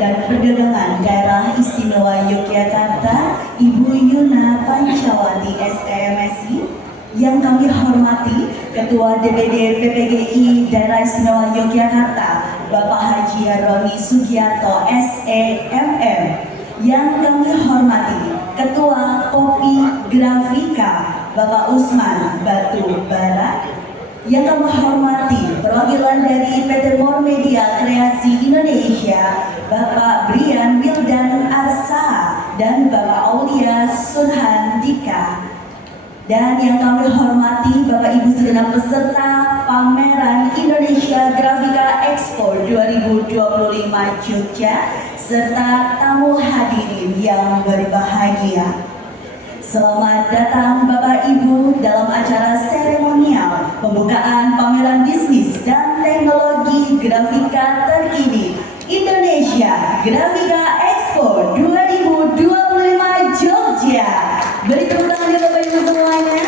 dan Perdagangan Daerah Istimewa Yogyakarta, Ibu Yuna Pancawati STMSI, yang kami hormati Ketua DPD PPGI Daerah Istimewa Yogyakarta, Bapak Haji Roni Sugiarto SEMM, yang kami hormati Ketua Kopi Grafika, Bapak Usman Batu Bara, yang kami hormati perwakilan dari PT More Media Kreasi Indonesia, Bapak Brian Wildan Arsa dan Bapak Aulia Sunhan Dika, dan yang kami hormati Bapak Ibu segenap peserta pameran Indonesia Grafika Expo 2025 Jogja serta tamu hadirin yang berbahagia. Selamat datang Bapak Ibu dalam acara seremonial pembukaan pameran bisnis dan teknologi grafika terkini Indonesia Grafika Expo 2025 Jogja. Beri tepuk tangan Bapak Ibu semuanya.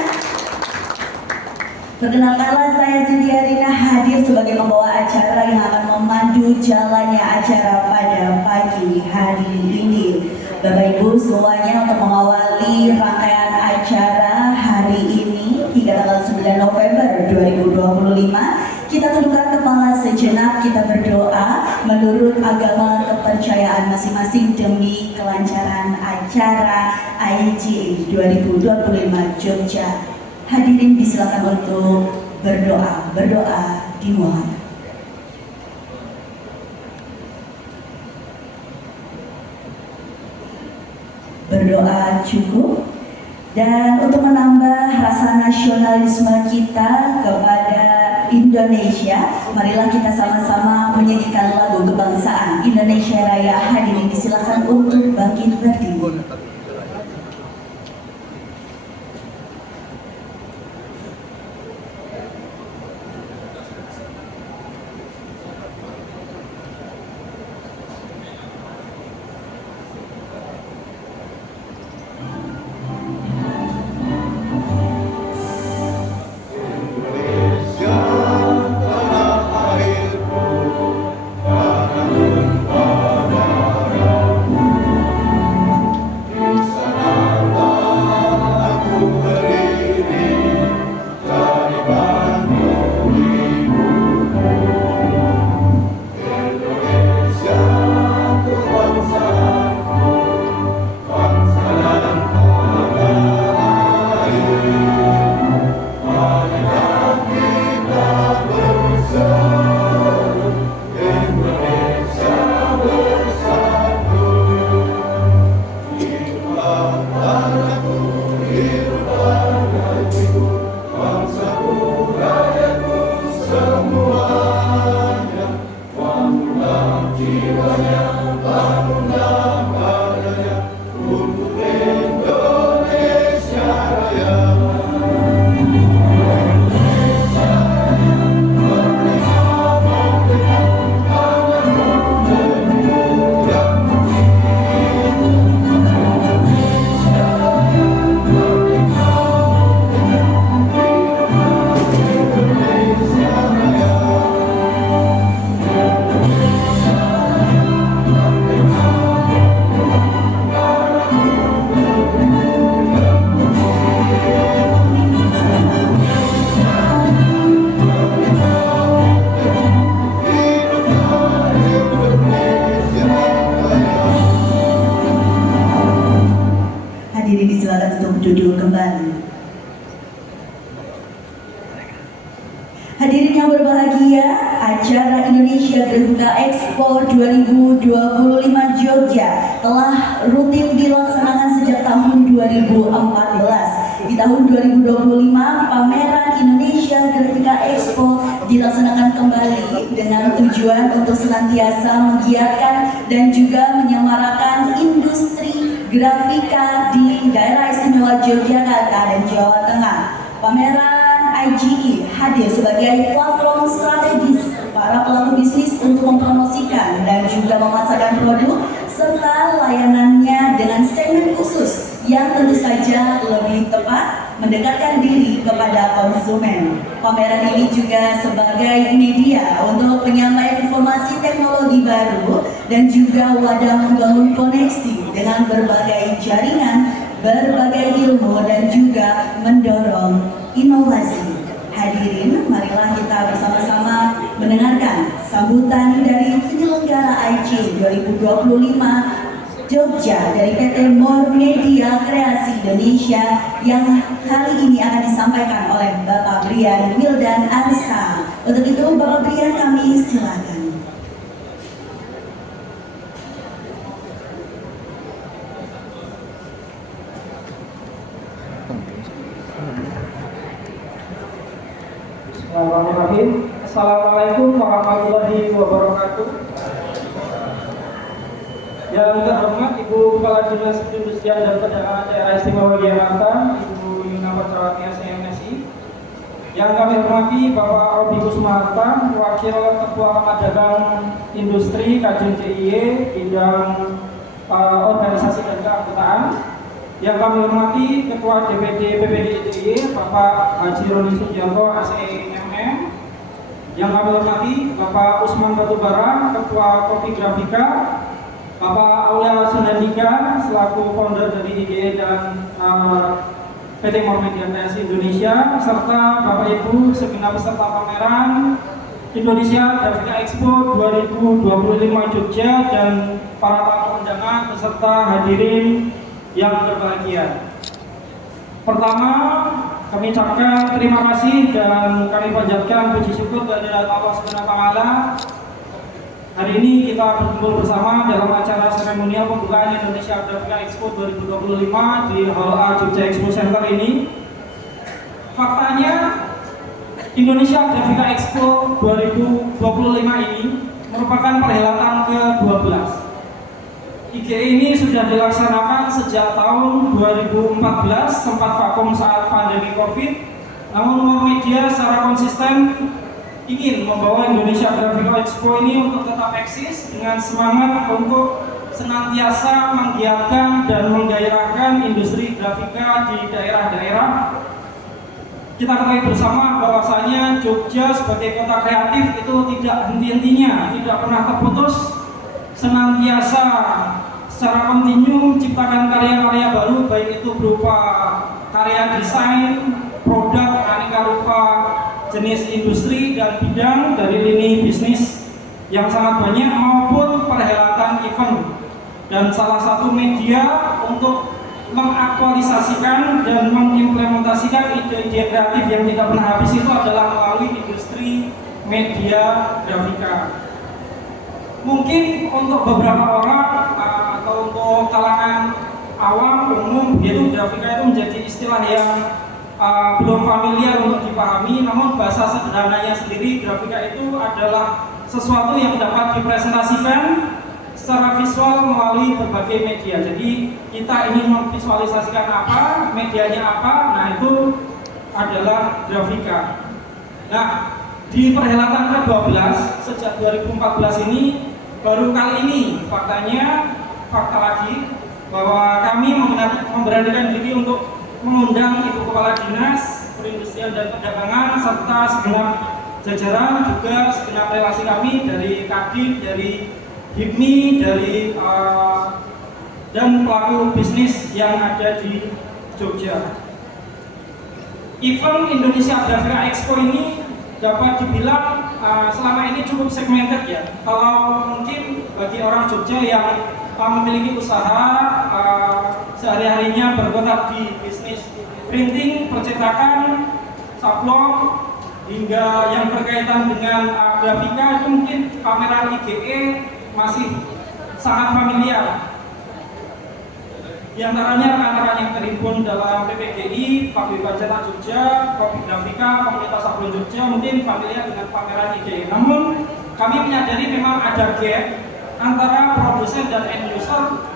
Perkenalkanlah, saya Cynthia Rina hadir sebagai pembawa acara yang akan memandu jalannya acara pada pagi hari ini. Bapak Ibu semuanya, untuk mengawali rangkaian acara hari ini hingga tanggal 9 November 2025, kita tundukkan kepala sejenak, kita berdoa menurut agama kepercayaan masing-masing demi kelancaran acara IGA 2025 Jogja. Hadirin disilakan untuk berdoa dimohon. Berdoa cukup, dan untuk menambah rasa nasionalisme kita kepada Indonesia, marilah kita sama-sama menyanyikan lagu kebangsaan Indonesia Raya. Hadirin disilakan untuk bangkit berdiri. Duduk kembali. Hadirin yang berbahagia, acara Indonesia Grafika Expo 2025 Jogja telah rutin dilaksanakan sejak tahun 2014. Di tahun 2025, pameran Indonesia Grafika Expo dilaksanakan kembali dengan tujuan untuk senantiasa menggiatkan dan juga menyemarakan industri grafika di daerah istimewa Yogyakarta dan Jawa Tengah. Pameran IGE hadir sebagai platform strategis para pelaku bisnis untuk mempromosikan dan juga memasarkan produk serta layanannya dengan segmen khusus yang tentu saja lebih tepat mendekatkan diri kepada konsumen. pameran ini juga sebagai media untuk penyampaian informasi teknologi baru dan juga wadah membangun koneksi dengan berbagai jaringan, berbagai ilmu dan juga mendorong inovasi. Hadirin, marilah kita bersama-sama mendengarkan sambutan dari penyelenggara IC 2025 Jogja dari PT More Media Kreasi Indonesia yang kali ini akan disampaikan oleh Bapak Brian Wildan Arsa. Untuk itu Bapak Brian, kami silakan. Bismillahirrahmanirrahim. Assalamualaikum warahmatullahi wabarakatuh. Yang terhormat Ibu Kepala Dinas Perindustrian dan Perdagangan Daerah Istimewa Yogyakarta, Ibu Yuna Pacawati SMSI. Yang kami hormati Bapak Robi Kusmarta, Wakil Ketua Dagang Industri Kadin DIY bidang organisasi dan keanggotaan. Yang kami hormati Ketua DPD PPD DIY Bapak Haji Roni Sugiarto SEMM. Yang kami hormati Bapak Usman Batubara, Ketua Kopi Grafika, Bapak Aulia Sunandika selaku founder dari IGE dan PT More Media Kreasi Indonesia, serta Bapak Ibu segenap peserta pameran Indonesia Grafika Expo 2025 Jogja dan para tamu undangan beserta hadirin yang berbahagia. Pertama, kami ucapkan terima kasih dan kami panjatkan puji syukur kehadirat Allah Subhanahu wa taala. Hari ini kita berkumpul bersama dalam acara seremonial pembukaan Indonesia Grafika Expo 2025 di Hall A Jogja Expo Center ini. Faktanya, Indonesia Grafika Expo 2025 ini merupakan perhelatan ke-12. IGE ini sudah dilaksanakan sejak tahun 2014, sempat vakum saat pandemi COVID. Namun More Media secara konsisten ingin membawa Indonesia Grafika Expo ini untuk tetap eksis dengan semangat untuk senantiasa menggiatkan dan menggairahkan industri grafika di daerah-daerah. Kita ketahui bersama bahwasanya Jogja sebagai kota kreatif itu tidak henti-hentinya, tidak pernah terputus, senantiasa secara kontinu menciptakan karya-karya baru, baik itu berupa karya desain, produk, aneka rupa, jenis industri dan bidang dari lini bisnis yang sangat banyak maupun perhelatan event. Dan salah satu media untuk mengaktualisasikan dan mengimplementasikan ide-ide kreatif yang tidak pernah habis itu adalah melalui industri media grafika. Mungkin untuk beberapa orang atau untuk kalangan awam umum begitu, grafika itu menjadi istilah yang belum familiar untuk dipahami, namun bahasa sederhananya sendiri grafika itu adalah sesuatu yang dapat dipresentasikan secara visual melalui berbagai media. Jadi kita ingin memvisualisasikan apa, medianya apa, nah itu adalah grafika. Nah, di perhelatan ke-12 sejak 2014 ini baru kali ini fakta lagi bahwa kami memberanikan diri untuk mengundang Ibu Kepala Dinas Perindustrian dan Perdagangan serta segenap jajaran, juga segenap relasi kami dari Kadin, dari HIPMI, dari dan pelaku bisnis yang ada di Jogja. Event Indonesia Grafika Expo ini dapat dibilang selama ini cukup segmented ya. Kalau mungkin bagi orang Jogja yang memiliki usaha sehari-harinya berkutat di bisnis printing, percetakan, sablon, hingga yang berkaitan dengan grafika, itu mungkin pameran IGE masih sangat familiar. Di antaranya rekan-rekan yang terhimpun dalam PPGI, Paguyuban Cetak Jogja, Kopi Grafika, Komunitas Sablon Jogja mungkin familiar dengan pameran IGE. Namun kami menyadari memang ada gap antara produsen dan end user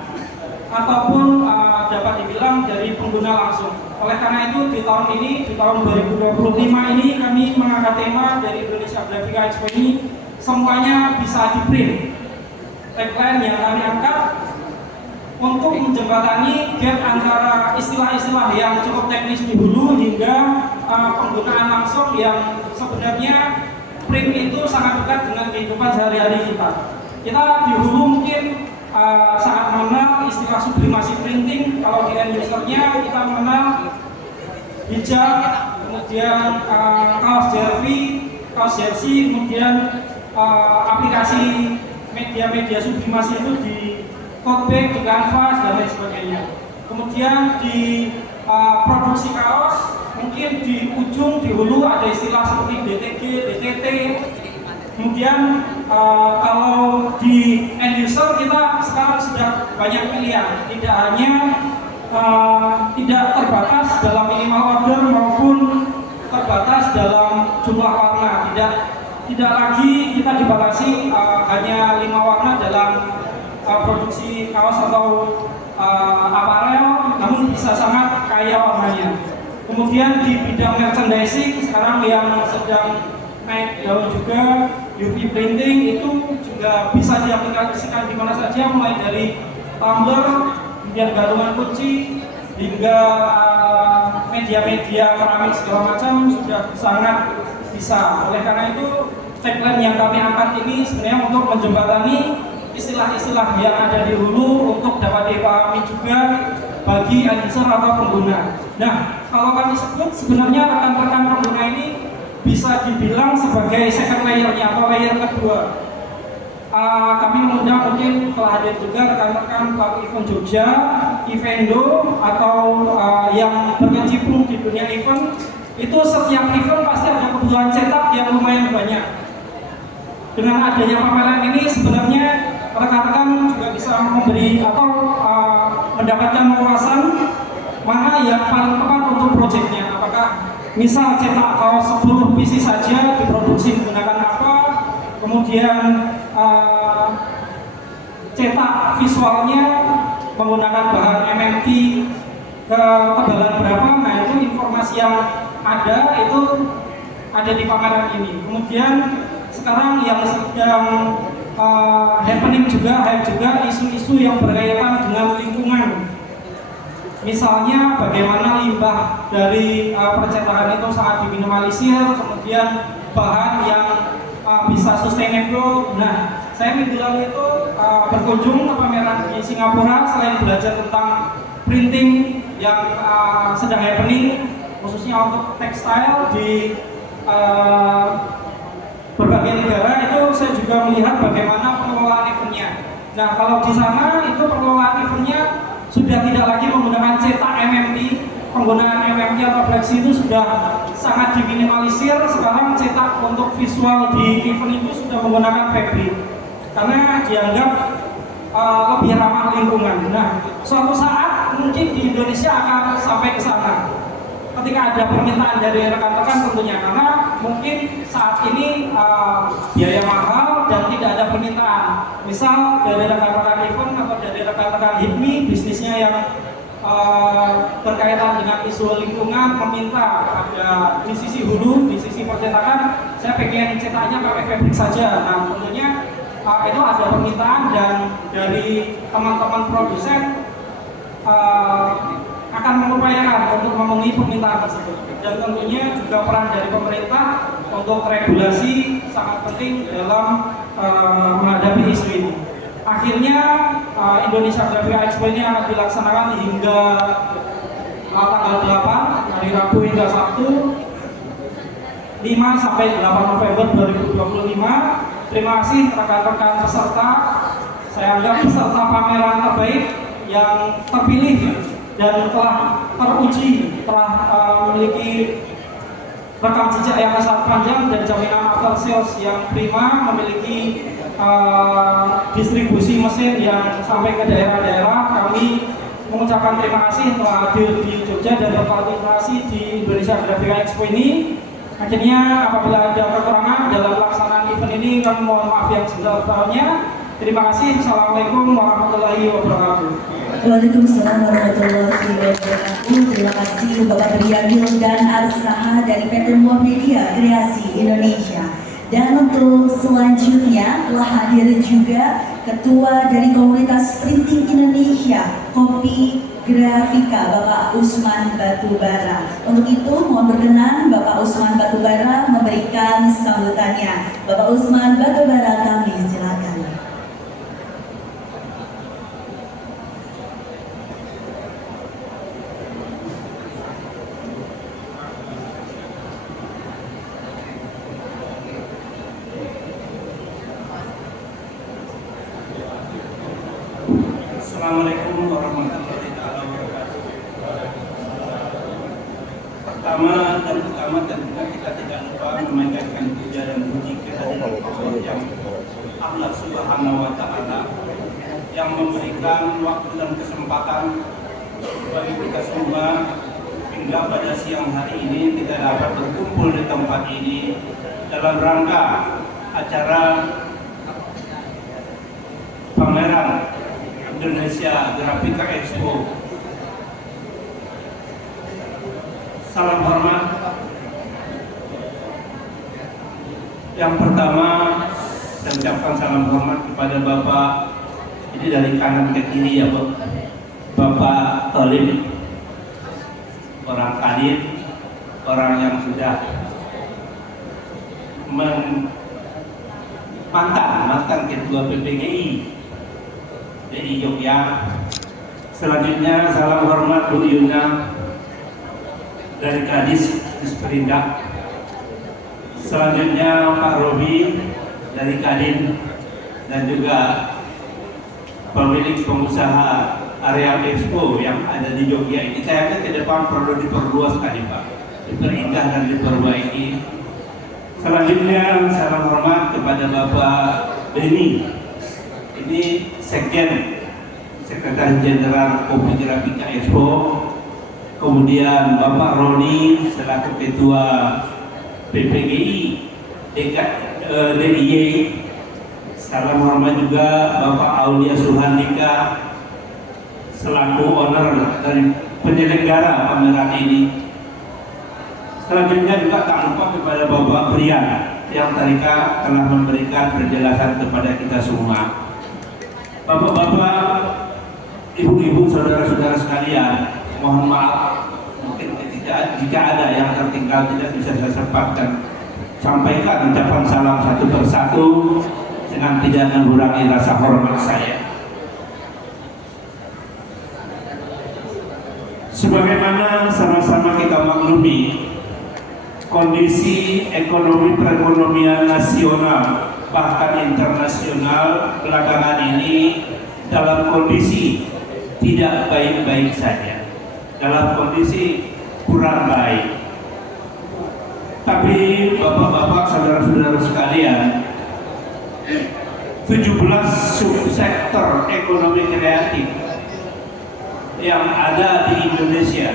ataupun dapat dibilang dari pengguna langsung. Oleh karena itu di tahun ini, di tahun 2025 ini kami mengangkat tema dari Indonesia Grafika Expo ini, semuanya bisa di-print. Tagline yang kami angkat untuk menjembatani gap antara istilah-istilah yang cukup teknis di hulu hingga penggunaan langsung yang sebenarnya print itu sangat dekat dengan kehidupan sehari-hari kita. Kita di hulu mungkin sangat mengenal istilah sublimasi printing. Kalau di end usernya kita mengenal hijab, kemudian kaos jersey, kemudian aplikasi media sublimasi itu di Codebase, di Canvas, dan lain sebagainya. Kemudian di produksi kaos, mungkin di ujung, di hulu ada istilah seperti DTG, DTT. Kemudian kalau di end user kita sekarang sudah banyak pilihan, tidak hanya tidak terbatas dalam minimal order maupun terbatas dalam jumlah warna. Tidak lagi kita dibatasi hanya 5 warna dalam produksi kaos atau aparel, namun bisa sangat kaya warnanya. Kemudian di bidang merchandising sekarang yang sedang naik daun juga, UV printing itu juga bisa diaplikasikan di mana saja, mulai dari tumbler, kemudian gantungan kunci, hingga media-media keramik segala macam sudah sangat bisa. Oleh karena itu tagline yang kami angkat ini sebenarnya untuk menjembatani istilah-istilah yang ada di hulu untuk dapat dipahami juga bagi end user atau pengguna. Nah, kalau kami sebut sebenarnya rekan-rekan pengguna ini bisa dibilang sebagai second layer-nya atau layer kedua. Kami mengundang mungkin telah hadir juga rekan-rekan pelaku event Jogja, Evendo, atau yang berkecimpung di dunia event. Itu setiap event pasti ada kebutuhan cetak yang lumayan banyak. Dengan adanya pameran ini sebenarnya rekan-rekan juga bisa memberi atau mendapatkan wawasan mana yang paling tepat untuk proyeknya. Apakah misal cetak kaos 10 pieces saja diproduksi menggunakan apa, kemudian cetak visualnya menggunakan bahan MMT ketebalan berapa. Nah, itu informasi yang itu ada di pameran ini. Kemudian sekarang yang sedang happening juga isu-isu yang berkaitan dengan lingkungan. Misalnya bagaimana limbah dari percetakan itu sangat diminimalisir, kemudian bahan yang bisa sustainable. Nah, saya minggu lalu itu berkunjung ke pameran di Singapura. Selain belajar tentang printing yang sedang happening, khususnya untuk tekstil di berbagai negara, itu saya juga melihat bagaimana pengelolaan eventnya. Nah, kalau di sana itu pengelolaan eventnya sudah tidak lagi menggunakan cetak MMT. Penggunaan MMT atau flexi itu sudah sangat diminimalisir. Sekarang cetak untuk visual di event itu sudah menggunakan fabric karena dianggap lebih ramah lingkungan. Nah, suatu saat mungkin di Indonesia akan sampai ke sana ketika ada permintaan dari rekan-rekan tentunya, karena mungkin saat ini biaya mahal dan tidak ada permintaan. Misal dari rekan-rekan event atau dari rekan-rekan HIPMI, bisnisnya yang berkaitan dengan isu lingkungan, meminta ada di sisi hulu, di sisi percetakan, saya pengen cetaknya pakai fabrik saja. Nah, tentunya itu ada permintaan dan dari teman-teman produsen akan mengupayakan untuk memenuhi permintaan tersebut. Dan tentunya juga peran dari pemerintah untuk regulasi sangat penting dalam menghadapi isu ini. Akhirnya Indonesia Graphic Expo ini akan dilaksanakan hingga tanggal 8, hari Rabu hingga Sabtu, 5 sampai 8 November 2025. Terima kasih rekan-rekan peserta. Saya anggap peserta pameran terbaik yang terpilih dan telah teruji, telah memiliki rekam jejak yang sangat panjang dan jaminan after sales yang prima, memiliki distribusi mesin yang sampai ke daerah-daerah. Kami mengucapkan terima kasih telah hadir di Jogja dan berpartisipasi di Indonesia Graphic Expo ini. Akhirnya apabila ada kekurangan dalam pelaksanaan event ini, kami mohon maaf yang sebesar-besarnya. Terima kasih. Assalamualaikum warahmatullahi wabarakatuh. Waalaikumsalam warahmatullahi wabarakatuh. Terima kasih Bapak Triagil dan Arsaha dari PT Muhammadiyah Kreasi Indonesia. Dan untuk selanjutnya telah hadir juga Ketua dari Komunitas Printing Indonesia, Kopi Grafika, Bapak Usman Batubara. Untuk itu mohon berkenan Bapak Usman Batubara memberikan memberikan sambutannya. Bapak Usman Batubara, kami silakan. Assalamualaikum warahmatullahi wabarakatuh. Pertama tentunya kita tidak lupa memanjatkan puja dan puji kehadirat Allah yang Allah Subhanahu wa Ta'ala yang memberikan waktu dan kesempatan bagi kita semua hingga pada siang hari ini kita dapat berkumpul di tempat ini dalam rangka acara pameran Indonesia Grafika Expo. Salam hormat. Yang pertama, saya ucapkan salam hormat kepada Bapak, ini dari kanan ke kiri ya Bapak Tolim, orang Kadin, orang yang sudah mantan ketua PPGI dari Jogja. Selanjutnya salam hormat Bu Yuna dari Kadis Perindak. Selanjutnya Pak Robi dari Kadin dan juga pemilik pengusaha area Expo yang ada di Jogja ini. Kayaknya ke depan perlu diperluas kali Pak, diperindah dan diperbaiki. Selanjutnya salam hormat kepada Bapak Beni. Ini Sekretaris Jenderal Kopi Grafika Expo. Kemudian Bapak Roni selaku Ketua PPGI DIY. Salam hormat juga Bapak Aulia Suhandika selaku owner dari penyelenggara pameran ini. Selanjutnya juga tak lupa kepada Bapak Brian yang tadi telah memberikan penjelasan kepada kita semua. Bapak-bapak, ibu-ibu, saudara-saudara sekalian, mohon maaf mungkin jika ada yang tertinggal tidak bisa saya sempatkan sampaikan ucapan salam satu persatu dengan tidak mengurangi rasa hormat saya. Sebagaimana sama-sama kita maklumi, kondisi ekonomi perekonomian nasional bahkan internasional belakangan ini dalam kondisi tidak baik-baik saja, dalam kondisi kurang baik. Tapi bapak-bapak, saudara-saudara sekalian, 17 subsektor ekonomi kreatif yang ada di Indonesia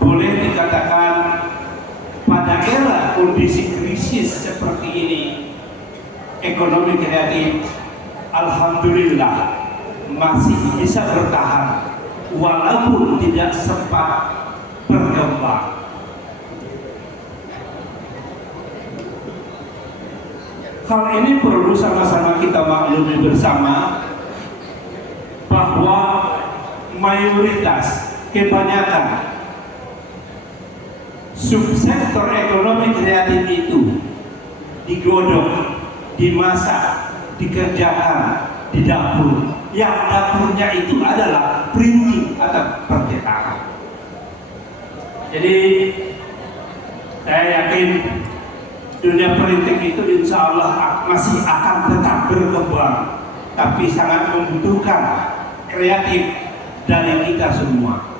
boleh dikatakan pada era kondisi krisis seperti ini, ekonomi kreatif alhamdulillah masih bisa bertahan walaupun tidak sempat berkembang. Hal ini perlu sama-sama kita maklumi bersama bahwa mayoritas, kebanyakan subsektor ekonomi kreatif itu digodok, dimasak, dikerjakan di dapur. Yang dapurnya itu adalah printing atau percetakan. Jadi saya yakin dunia printing itu insya Allah masih akan tetap berkembang, tapi sangat membutuhkan kreatif dari kita semua.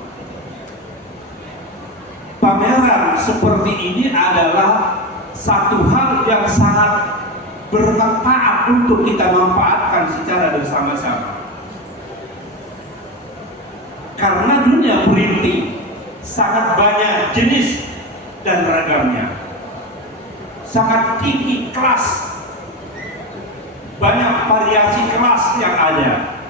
Pameran seperti ini adalah satu hal yang sangat bermanfaat untuk kita manfaatkan secara bersama-sama. Karena dunia printing sangat banyak jenis dan ragamnya, sangat tinggi kelas, banyak variasi kelas yang ada.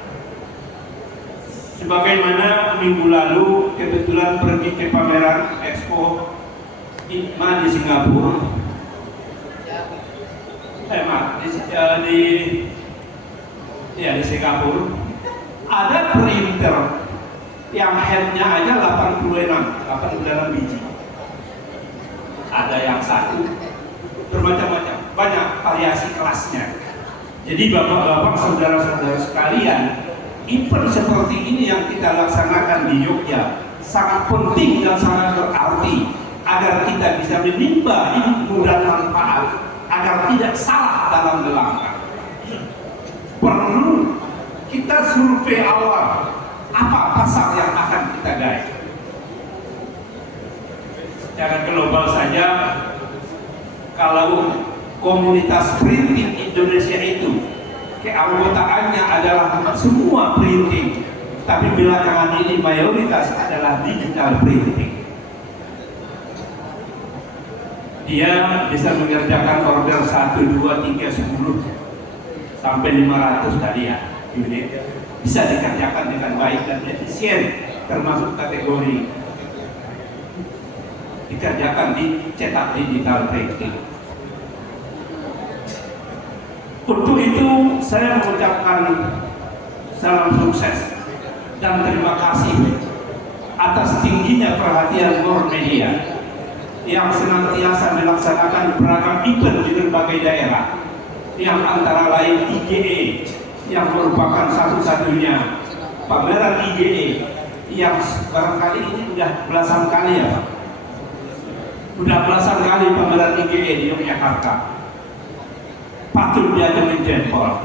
Sebagaimana minggu lalu kebetulan pergi ke pameran Expo di Singapura, di Singapura ada printer yang headnya aja 86 biji. ada yang satu, bermacam-macam, banyak variasi kelasnya. Jadi bapak-bapak, saudara-saudara sekalian, event seperti ini yang kita laksanakan di Yogyakarta sangat penting dan sangat berarti agar kita bisa menimba ilmu dan manfaat, agar tidak salah dalam melangkah. Perlu kita survei awal apa pasar yang akan kita gai. Secara global saja, kalau komunitas printing Indonesia itu keanggotaannya adalah semua printing, tapi belakangan ini mayoritas adalah digital printing. Dia bisa mengerjakan order 1, 2, 3, 10 sampai 500 kali ya unit, bisa dikerjakan dengan baik dan efisien, termasuk kategori dikerjakan di cetak digital printing. Untuk itu saya mengucapkan salam sukses dan terima kasih atas tingginya perhatian Nur Media yang senantiasa melaksanakan beragam event di berbagai daerah, yang antara lain IGE yang merupakan satu-satunya pameran IGE yang barangkali ini sudah belasan kali ya Pak, sudah belasan kali pameran IGE di Yogyakarta. Patut dia menjempol.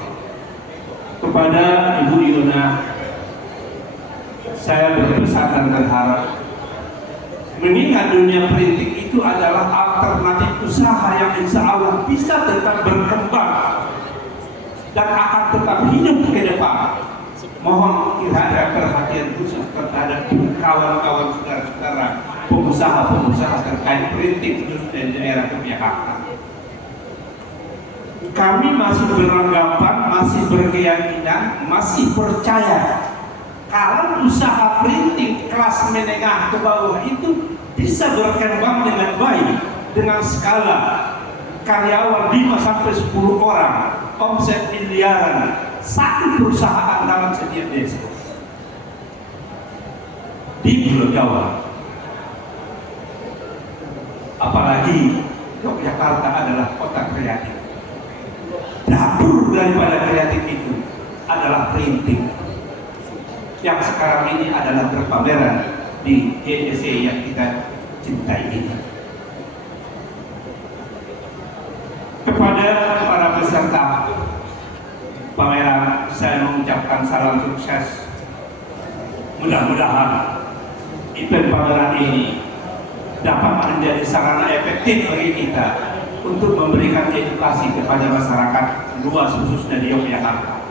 Kepada Ibu Yuna, saya berpesan dan berharap, mengingat dunia printing itu adalah alternatif usaha yang insya Allah bisa tetap berkembang dan akan tetap hidup ke depan. Mohon kiranya perhatian khusus terhadap kawan-kawan saudara-saudara pengusaha-pengusaha terkait printing di daerah Yogyakarta. Kami masih beranggapan, masih berkeyakinan, masih percaya kalau usaha printing kelas menengah ke bawah itu bisa berkembang dengan baik, dengan skala karyawan 5-10 orang, omset miliaran, satu perusahaan dalam setiap desa di Pulau Jawa. Apalagi Yogyakarta adalah kota kreatif. Dapur daripada kreatif itu adalah printing, yang sekarang ini adalah berpameran di GSC yang kita cintai ini. Kepada para peserta pameran, saya mengucapkan salam sukses. Mudah-mudahan event pameran ini dapat menjadi sarana efektif bagi kita untuk memberikan edukasi kepada masyarakat luas, khususnya di Yogyakarta.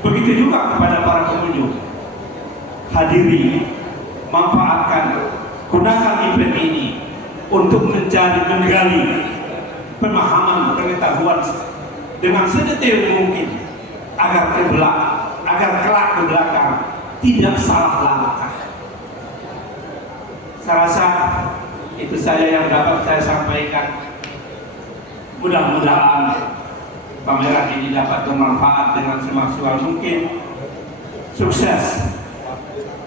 Begitu juga kepada para pengunjung. Hadiri, manfaatkan, gunakan event ini untuk menggali pemahaman pengetahuan dengan sedetail mungkin agar kelak ke belakang tidak salah langkah. Saya rasa itu saja yang dapat saya sampaikan. Mudah-mudahan pameran ini dapat bermanfaat dengan semaksimal mungkin. Sukses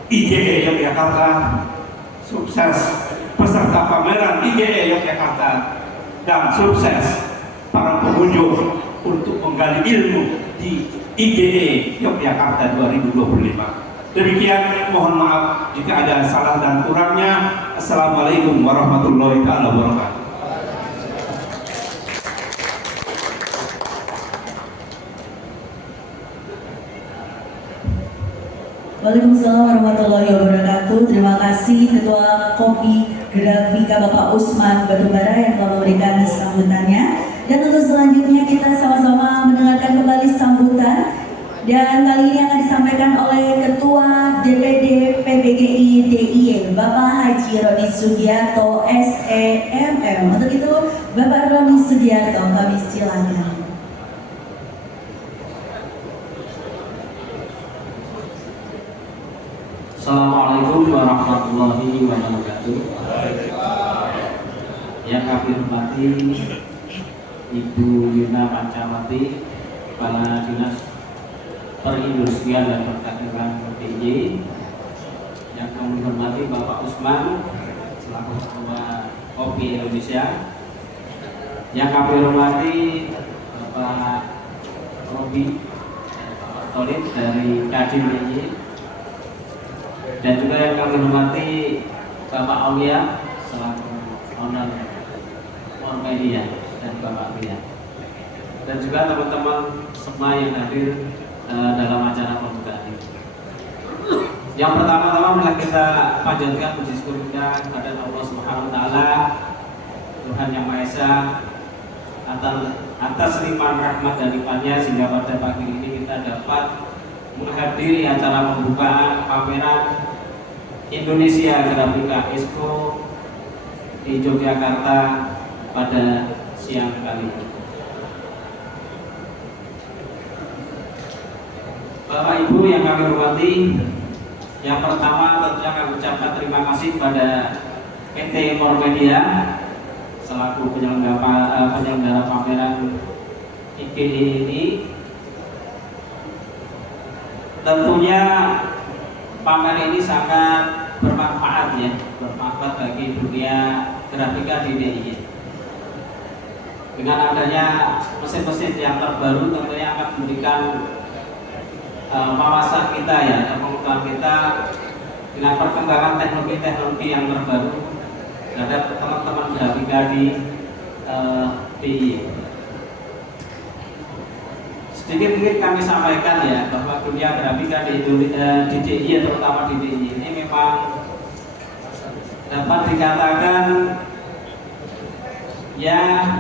IGE Yogyakarta, sukses peserta pameran IGE Yogyakarta, dan sukses para pengunjung untuk menggali ilmu di IGE Yogyakarta 2025. Demikian, mohon maaf jika ada salah dan kurangnya. Assalamualaikum warahmatullahi wabarakatuh. Waalaikumsalam warahmatullahi wabarakatuh. Terima kasih Ketua Kopi Grafika Bapak Usman Batubara yang telah memberikan sambutannya. Dan untuk selanjutnya kita sama-sama mendengarkan kembali sambutan. Dan kali ini akan disampaikan oleh Ketua DPD PBGI DIY Bapak Haji Roni Sugiarto SEMM. Untuk itu Bapak Roni Sugiarto kami silakan. Assalamualaikum warahmatullahi wabarakatuh. Yang kami hormati Ibu Yuna Pancawati, Kepala Dinas Perindustrian dan Perdagangan DIY. Yang kami hormati Bapak Usman selaku Ketua Kopi Indonesia. Yang kami hormati Bapak Robi Tolib dari Kadin DIY, dan juga yang kami hormati Bapak Aulia selaku owner Media dan Bapak Ria, dan juga teman-teman semua yang hadir dalam acara pembukaan ini. Yang pertama-tama marilah kita panjatkan puji syukur kita kepada Allah Subhanahu wa taala, Tuhan yang Maha Esa, atas limpahan rahmat dan limpahnya sehingga pada pagi ini kita dapat menghadiri acara pembukaan pameran Indonesia Grafika Expo di Yogyakarta pada siang kali ini. Bapak Ibu yang kami hormati, yang pertama tentunya kami ucapkan terima kasih pada PT Media selaku penyelenggara pameran IGI ini. Tentunya pameran ini sangat bermanfaat bagi dunia grafika di DIY. Dengan adanya mesin-mesin yang terbaru tentunya akan memberikan wawasan kita dan pengetahuan kita dengan perkembangan teknologi yang terbaru terhadap teman-teman grafika di DIY. Sedikit mungkin kami sampaikan bahwa dunia grafika di DIY, terutama di DIY ini memang dapat dikatakan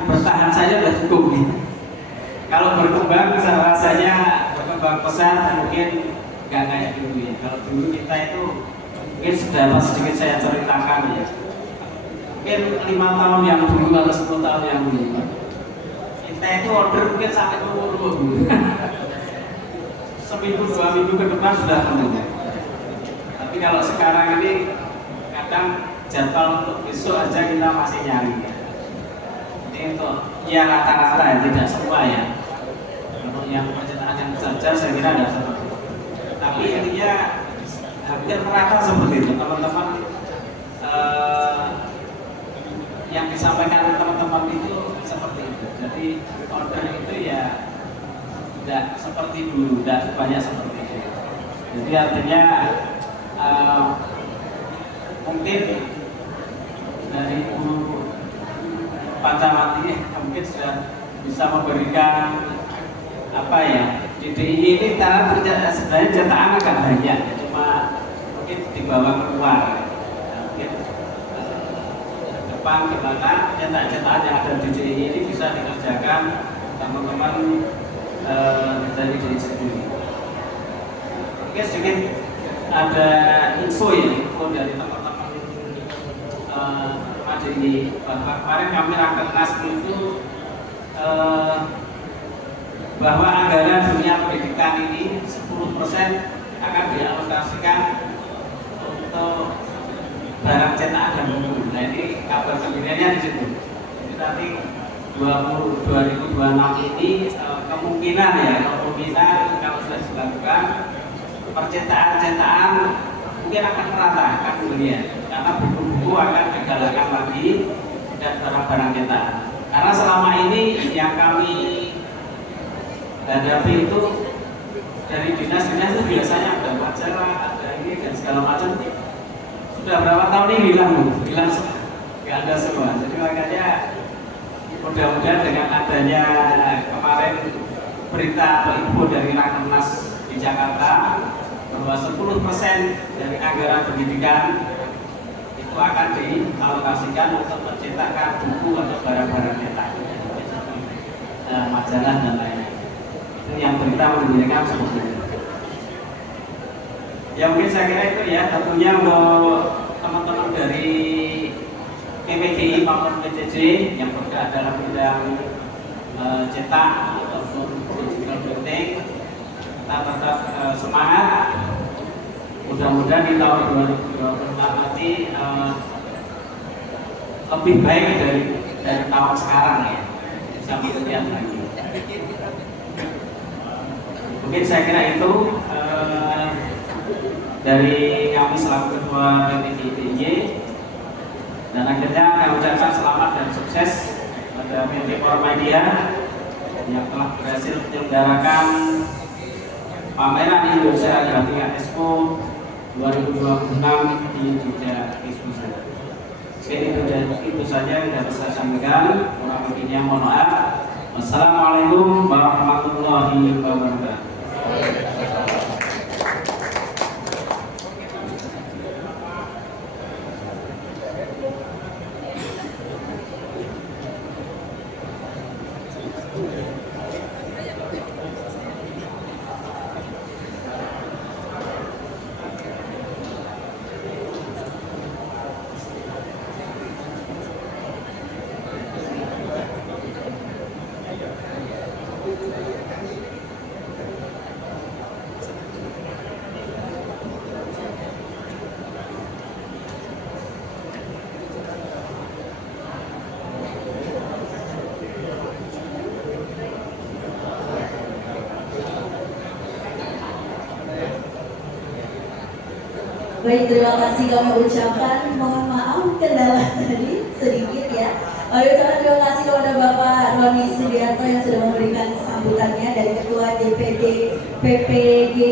bertahan saja sudah cukup. Kalau berkembang rasanya berkembang pesat, mungkin nggak kayak dulu Kalau dulu kita itu mungkin sudah sedikit saya ceritakan mungkin 5 tahun yang dulu atau 10 tahun yang dulu kita itu order mungkin sampai umur seminggu 2 minggu ke depan sudah penuh. Tapi kalau sekarang ini kadang jadwal untuk besok aja kita masih nyari. Ini untuk rata-rata tidak semua untuk yang pencetakan yang saja saya kira ada seperti itu. Tapi intinya hampir merata seperti itu teman-teman. Yang disampaikan teman-teman itu seperti itu. Jadi order itu tidak seperti dulu, tidak banyak seperti itu. Jadi artinya mungkin dari Ibu Pancamati mungkin sudah bisa memberikan di DIY ini sebenarnya cetakan agak banyak, cuma mungkin dibawa keluar. Mungkin depan gimana cetak-cetakan yang ada di DIY ini bisa dikerjakan teman-teman dari DIY sendiri. Mungkin sedikit ada info dari teman-teman ini bahwa kemarin kami rakernas itu bahwa anggaran dunia pendidikan ini 10% akan dialokasikan untuk barang cetakan dan buku. Nah ini kabar gembiranya di situ. Jadi nanti 2026 ini kemungkinan kalau sudah dilakukan percetakan mungkin akan merata akan dunia, karena buku-buku akan digalakan lagi dan barang-barang cetakan. Karena selama ini yang kami hadapi itu dari dinas-dinas itu biasanya ada majalah, ada ini dan segala macam. Sudah berapa tahun ini hilang semua, nggak ada semua. Jadi makanya mudah-mudahan dengan adanya kemarin berita atau info dari Rakernas di Jakarta bahwa 10% dari anggaran pendidikan itu akan dialokasikan untuk menciptakan buku atau barang-barang cetak, majalah dan lain-lain. Itu yang berita menunjukkan seperti itu. Ya mungkin saya kira itu tentunya untuk teman-teman dari PPDI maupun PCC yang bergerak dalam bidang cetak ataupun digital printing, kita tetap semangat. Mudah-mudahan di tahun 2024 nanti lebih baik dari tahun sekarang bisa melihat lagi. Mungkin saya kira itu dari kami selaku ketua PPDI. Dan akhirnya kami ucapkan selamat dan sukses pada PT Formedia yang telah berhasil menyelenggarakan pameran Indonesia Grafika Expo 2026 di Jogja Exposition. Itu saja yang dapat saya sampaikan. Kurang lebihnya mohon maaf. Wassalamualaikum warahmatullahi wabarakatuh. Baik, terima kasih kami ucapkan. Mohon maaf kendala tadi sedikit ya. Kami ucapkan terima kasih kepada Bapak Roni Sudiarto yang sudah memberikan sambutannya dari Ketua DPD PPGI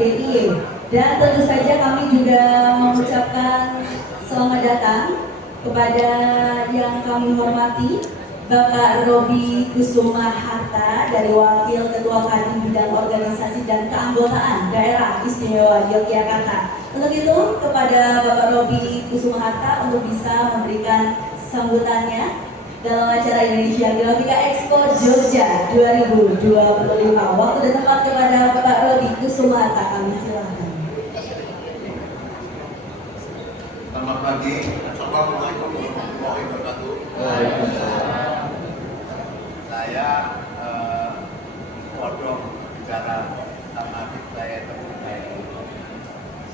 DIY. Dan tentu saja kami juga mengucapkan selamat datang kepada yang kami hormati Bapak Robi Kusuma Harta dari Wakil Ketua Kadin Bidang Organisasi dan Keanggotaan Daerah Istimewa Yogyakarta. Untuk itu kepada Bapak Robi Kusuma Harta untuk bisa memberikan sambutannya dalam acara Indonesia Grafika Expo Jogja 2025. Waktu dan tempat kepada Bapak Robi Kusuma Harta, kami silakan. Selamat pagi. Assalamualaikum warahmatullahi wabarakatuh. Saya kodok bicara sama adik saya terkait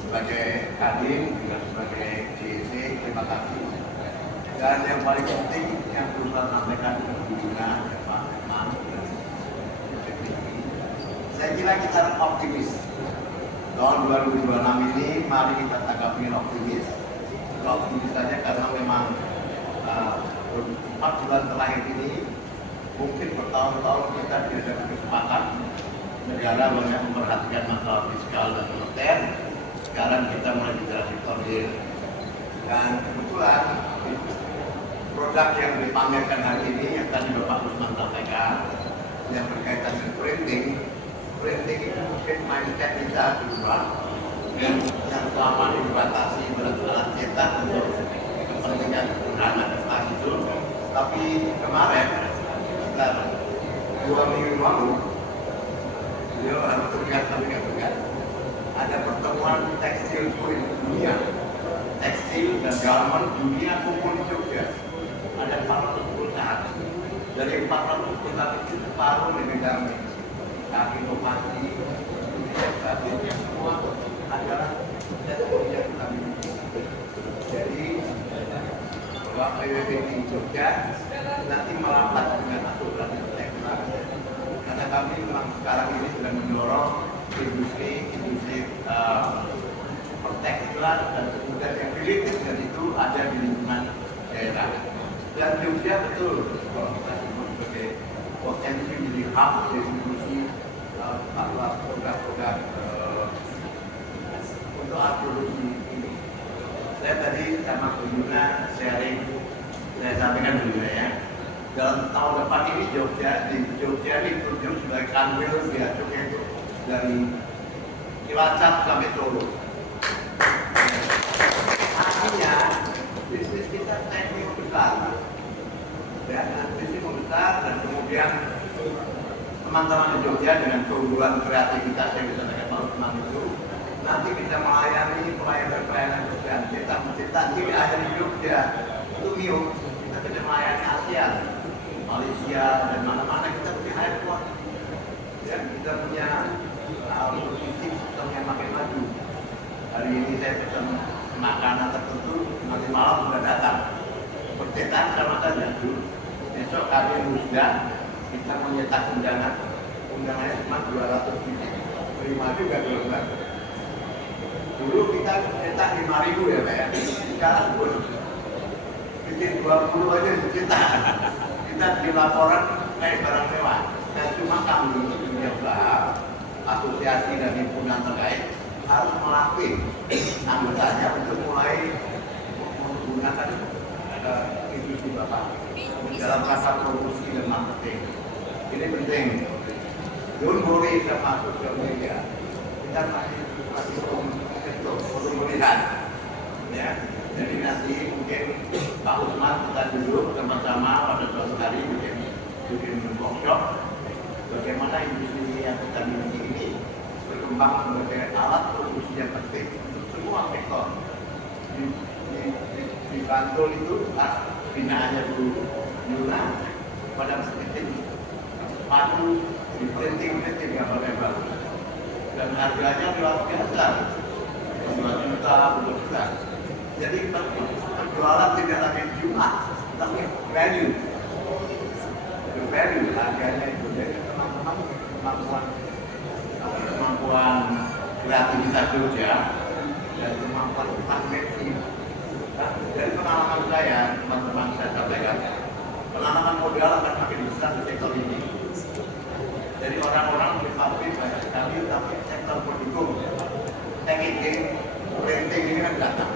sebagai Kadin juga sebagai JC. Terima kasih. Dan yang paling penting yang perlu saya sampaikan ke Bunda Pak Imam dan saya kira kita optimis. Tahun 2026 ini mari kita tanggapi optimis. Optimis saja karena memang 4 bulan terakhir ini mungkin bertahun-tahun kita tidak ada kesempatan, negara banyak memperhatikan masalah fiskal dan moneter. Sekarang kita mulai bicara sektor real. Dan kebetulan produk yang dipamerkan hari ini yang tadi Bapak Usman sampaikan yang berkaitan dengan printing itu mungkin mindset kita berubah yang selama dibatasi alat cetak untuk kepentingan penggunaan kertas itu. Tapi kemarin kita 2 minggu lalu beliau harus terlihat ada pertemuan tekstil dunia, tekstil dan garment dunia kumpul di Jogja. Ada 400 perusahaan. Dari 400 perusahaan itu separuh di bidang inovasi, ini semua adalah tekstil yang kami miliki. Jadi bahwa PWB di Jogja nanti merapat dengan asuransi tekstil, karena kami memang sekarang ini sedang mendorong industri pertekstilan dan kemudian yang related dengan itu ada di lingkungan daerah. Dan Jogja betul kalau kita sebut sebagai potensi menjadi hub distribusi produk-produk untuk produksi ini. Saya tadi sama Bu Yuna sharing, saya sampaikan dulu ya. Dalam tahun depan ini Jogja ditunjuk sebagai kanwil biaya cukai itu dari Cilacap sampai Solo. Artinya bisnis kita teknik besar, dan bisnis besar dan kemudian teman-teman di Jogja dengan keunggulan kreativitas yang disampaikan Pak Usman itu nanti bisa melayani pelayanan kerjaan cetak tidak hanya di Jogja itu mium, kita bisa melayani ASEAN, Malaysia dan mana-mana kita punya airport dan kita punya sistem yang makin maju. Hari ini saya pesan makanan tertentu, nanti malam sudah datang. Percetaan sama saja. Besok hari Musda kita menyetak undangannya cuma 200 biji. Terima juga gelombang. Dulu kita cetak 5.000 ya Pak ya. Sekarang pun bikin 20 aja kita bikin laporan naik barang mewah. Dan cuma kami dunia usaha, asosiasi dan himpunan terkait harus melatih anggotanya untuk mulai menggunakan industri Bapak dalam rangka promosi dan marketing. Ini penting. Don't worry sama sosial media. Kita masih untuk melihat, ya. Jadi nanti mungkin Pak Usman kita duduk sama-sama pada suatu hari bikin workshop bagaimana industri yang kita miliki ini berkembang sebagai alat produksi yang penting untuk semua sektor. Di Bantul itu binaannya dulu Yuna pada titik maju di printing yang bagus dan harganya luar biasa 2 juta, 2 juta. Jadi penjualan tidak lagi jumlah tapi value. Value harganya itu. Jadi teman-teman kemampuan kreativitas Jogja dan kemampuan marketing. Dari pengalaman saya, teman-teman saya sampaikan, penanaman modal akan makin besar di sektor ini. Jadi orang-orang di pabrik banyak sekali, tapi sektor pendukung, packaging, printing ini kan datang.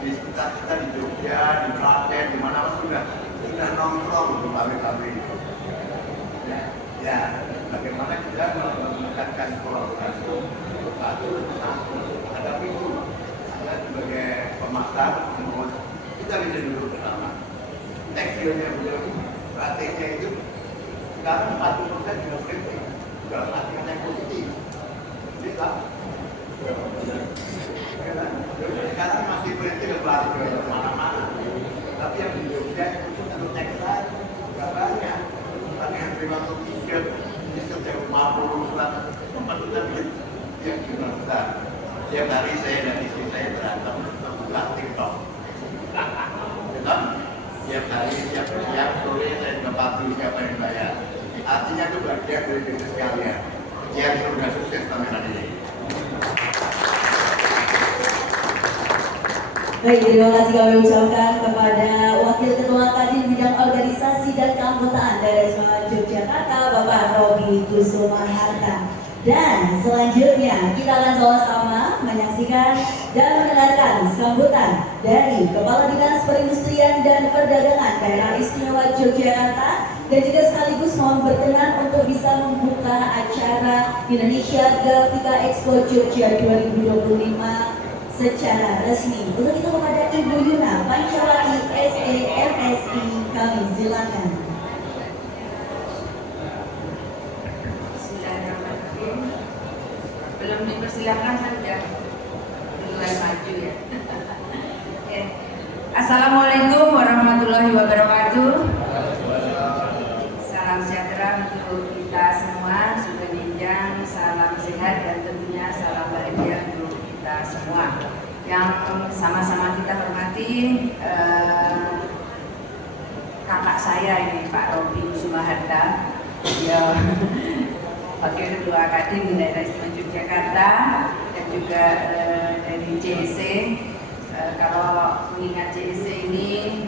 Di sekitar kita di Jogja, di Klaten, di mana sudah nongkrong di pabrik-pabrik. Ya, bagaimana kita meningkatkan kolaborasi, ada itu. Sebagai pemasar, kita bisa duduk bersama. Tekstilnya belum, batiknya itu sekarang 40% juga printing, dalam artian yang positif. Bisa. Sekarang masih printing lebar ke mana-mana. Tapi yang di Jogja itu untuk tekstil nggak banyak. Tapi yang terima untuk t-shirt yang 50 tempat kita bikin yang juga besar. Tiap hari saya dan istri saya berantem membuka TikTok. Tiap hari, tiap sore saya juga patuh siapa yang bayar. Artinya itu bagian dari bisnis kalian. Yang sudah sukses pameran ini. Baik, terima kasih kami ucapkan kepada Wakil Ketua Kadin Bidang Organisasi dan Keanggotaan daerah Istimewa Yogyakarta, Bapak Robi Kusuma Harta. Dan selanjutnya kita akan sama-sama menyaksikan dan mendengarkan sambutan dari Kepala Dinas Perindustrian dan Perdagangan Daerah Istimewa Yogyakarta dan juga sekaligus mohon berkenan untuk bisa membuka acara Indonesia Grafika Expo Jogja 2025 secara resmi. Untuk itu kepada Ibu Yuna Pancawati SEMSI kami silakan. Belum dipersilakan saja duluan maju ya. Assalamualaikum warahmatullahi wabarakatuh. Salam sejahtera untuk kita semua, Sugeng Ninjang, salam sehat dan tentunya salam bahagia untuk kita semua. Yang sama-sama kita hormati kakak saya ini Pak Robi Kusuma Harta, ya. Wakil Ketua Kadin Daerah Istimewa Yogyakarta dan juga dari JEC. Kalau mengingat JEC ini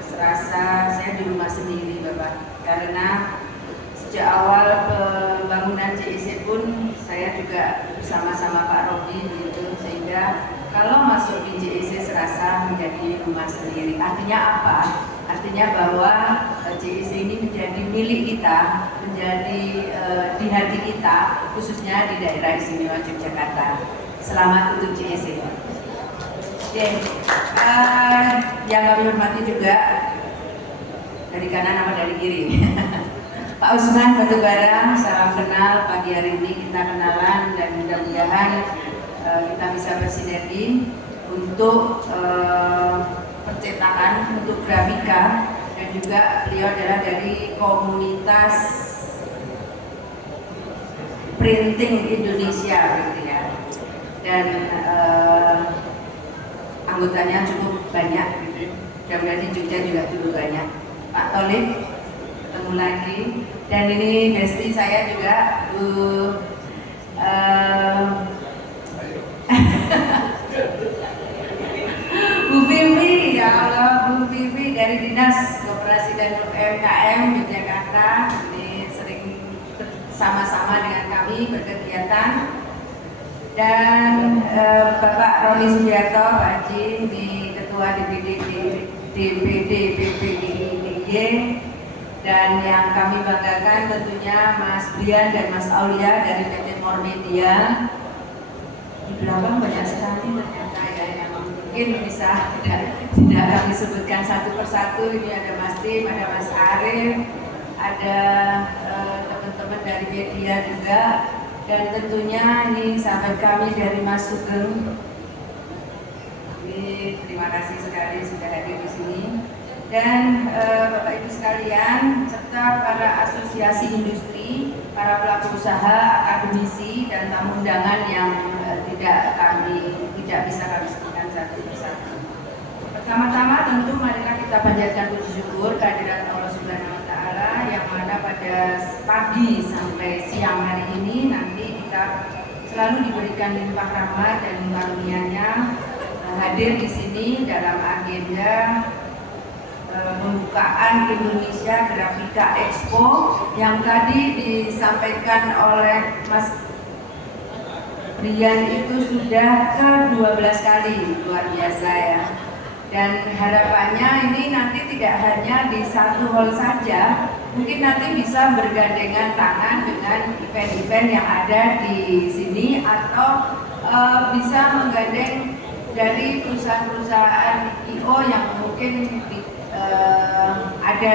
serasa saya di rumah sendiri Bapak, karena sejak awal pembangunan JEC pun saya juga bersama-sama Pak Robi gitu, sehingga kalau masuk di JEC serasa menjadi rumah sendiri. Artinya apa? Artinya bahwa JEC ini menjadi milik kita, menjadi di hati kita, khususnya di daerah istimewa Yogyakarta. Selamat untuk JEC. Yang kami hormati juga dari kanan apa dari kiri. Pak Usman Batubara, salam kenal. Pagi hari ini kita kenalan dan mudah-mudahan kita bisa bersinergi untuk percetakan, untuk grafika, dan juga beliau adalah dari komunitas printing Indonesia gitu ya, dan anggotanya cukup banyak gitu. Mudah-mudahan di Jogja juga cukup banyak. Pak Tolib, ketemu lagi, dan ini bestie saya juga Bu Vivi, ya Allah Bu Vivi dan Bapak Roni Sugiarto, Pak Haji, ini Ketua DPD PPDIY, dan yang kami banggakan tentunya Mas Brian dan Mas Aulia dari PT More Media. Di belakang banyak sekali ternyata ya, yang mungkin bisa tidak kami sebutkan satu persatu. Ini ada Mas Tim, ada Mas Arif, ada teman-teman dari media juga, dan tentunya ini sahabat kami dari Mas Sugeng. Ini terima kasih sekali sudah hadir di sini. Dan Bapak Ibu sekalian, serta para asosiasi industri, para pelaku usaha, akademisi, dan tamu undangan yang tidak bisa kami sebutkan satu persatu. Pertama-tama tentu marilah kita panjatkan puji syukur kehadirat Allah Subhanahu wa Ta'ala yang mana pada pagi sampai siang hari ini nanti kita selalu diberikan limpah rahmat dan karunia-Nya hadir di sini dalam agenda pembukaan Indonesia Grafika Expo yang tadi disampaikan oleh Mas Brian itu sudah ke-12 kali, luar biasa ya. Dan harapannya ini nanti tidak hanya di satu hall saja, mungkin nanti bisa bergandengan tangan dengan event-event yang ada di sini, atau bisa menggandeng dari perusahaan-perusahaan IO yang mungkin ada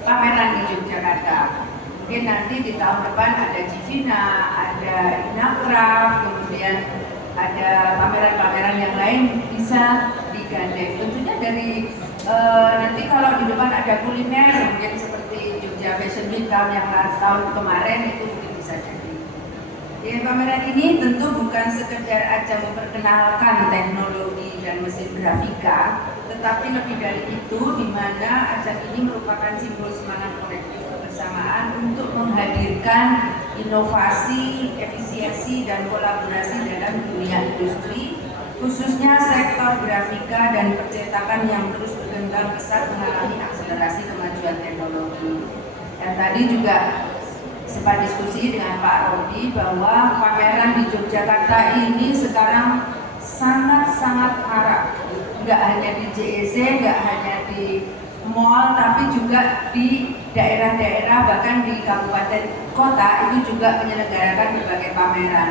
pameran di Yogyakarta. Mungkin nanti di tahun depan ada Jivina, ada Inakraf, kemudian ada pameran-pameran yang lain bisa digandeng. Tentunya dari nanti kalau di depan ada kuliner, mungkin seperti Jogja Fashion Week yang tahun kemarin itu mungkin bisa jadi. Ya, pameran ini tentu bukan sekedar aja memperkenalkan teknologi dan mesin grafika, tetapi lebih dari itu, di mana ajang ini merupakan simbol semangat kolektif kebersamaan untuk menghadirkan inovasi, efisiensi, dan kolaborasi dalam dunia industri, khususnya sektor grafika dan percetakan yang terus berkembang pesat mengalami akselerasi kemajuan teknologi. Dan tadi juga sempat diskusi dengan Pak Rodi bahwa pameran di Yogyakarta ini sekarang sangat-sangat marak. Nggak hanya di JEC, nggak hanya di mall, tapi juga di daerah-daerah, bahkan di kabupaten kota itu juga menyelenggarakan berbagai pameran.